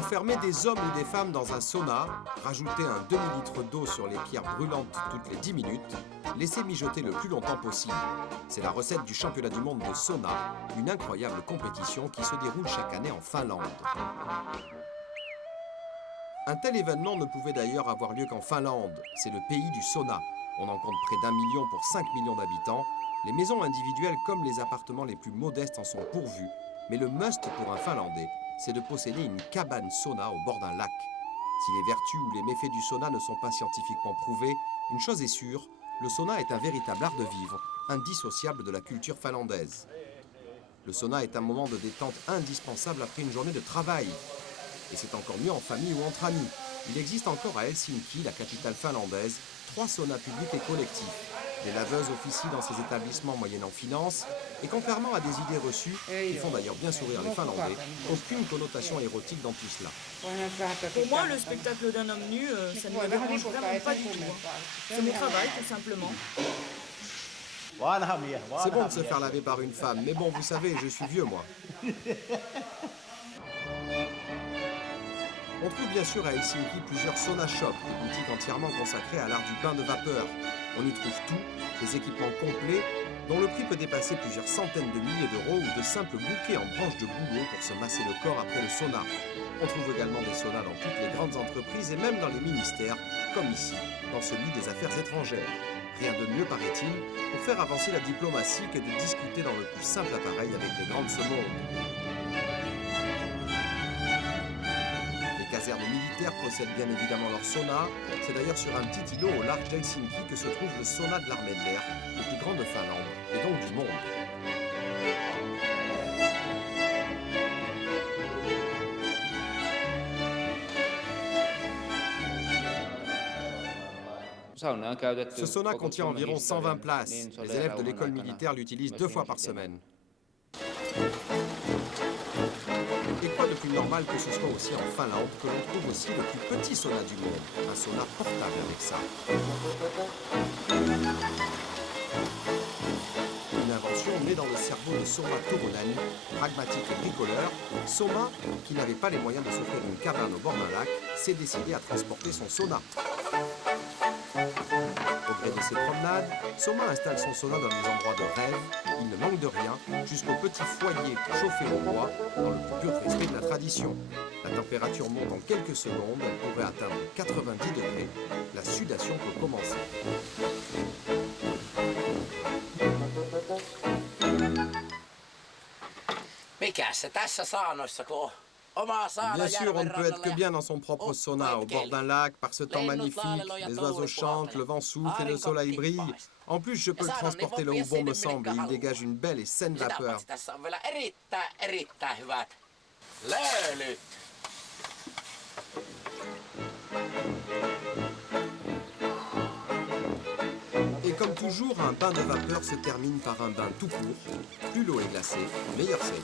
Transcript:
Enfermer des hommes ou des femmes dans un sauna, rajouter un demi-litre d'eau sur les pierres brûlantes toutes les 10 minutes, laisser mijoter le plus longtemps possible. C'est la recette du championnat du monde de sauna, une incroyable compétition qui se déroule chaque année en Finlande. Un tel événement ne pouvait d'ailleurs avoir lieu qu'en Finlande, c'est le pays du sauna. On en compte près d'1 million pour 5 millions d'habitants. Les maisons individuelles comme les appartements les plus modestes en sont pourvus, mais le must pour un Finlandais, c'est de posséder une cabane sauna au bord d'un lac. Si les vertus ou les méfaits du sauna ne sont pas scientifiquement prouvés, une chose est sûre, le sauna est un véritable art de vivre, indissociable de la culture finlandaise. Le sauna est un moment de détente indispensable après une journée de travail. Et c'est encore mieux en famille ou entre amis. Il existe encore à Helsinki, la capitale finlandaise, 3 saunas publics et collectifs. Les laveuses officient dans ces établissements moyennant finance, et contrairement à des idées reçues, qui font d'ailleurs bien sourire les Finlandais, aucune connotation érotique dans tout cela. Pour moi, le spectacle d'un homme nu, ça ne me dérange vraiment pas du tout. C'est mon travail, tout simplement. C'est bon de se faire laver par une femme, mais bon, vous savez, je suis vieux, moi. On trouve bien sûr à Helsinki plusieurs sauna shops, des boutiques entièrement consacrées à l'art du bain de vapeur. On y trouve tout, des équipements complets, dont le prix peut dépasser plusieurs centaines de milliers d'euros ou de simples bouquets en branches de bouleau pour se masser le corps après le sauna. On trouve également des saunas dans toutes les grandes entreprises et même dans les ministères, comme ici, dans celui des Affaires étrangères. Rien de mieux, paraît-il, pour faire avancer la diplomatie que de discuter dans le plus simple appareil avec les grands de ce monde. Les casernes militaires possèdent bien évidemment leur sauna. C'est d'ailleurs sur un petit îlot au large d'Helsinki que se trouve le sauna de l'armée de l'air, le plus grand de Finlande, et donc du monde. Ce sauna contient environ 120 places. Les élèves de l'école militaire l'utilisent 2 fois par semaine. Et quoi de plus normal que ce soit aussi en Finlande que l'on trouve aussi le plus petit sauna du monde, un sauna portable avec ça. Une invention née dans le cerveau de Soma Turunen, pragmatique et bricoleur. Soma, qui n'avait pas les moyens de s'offrir une cabane au bord d'un lac, s'est décidé à transporter son sauna. Au gré de ses promenades, Soma installe son sauna dans des endroits de rêve. Il ne manque de rien, jusqu'au petit foyer chauffé au bois, dans le plus pur respect de la tradition. La température monte en quelques secondes, elle pourrait atteindre 90 degrés. La sudation peut commencer. Bien sûr, on ne peut être que bien dans son propre sauna, au bord d'un lac, par ce temps magnifique. Les oiseaux chantent, le vent souffle et le soleil brille. En plus, je peux le transporter là où bon me semble et il dégage une belle et saine vapeur. Et comme toujours, un bain de vapeur se termine par un bain tout court. Plus l'eau est glacée, meilleur c'est.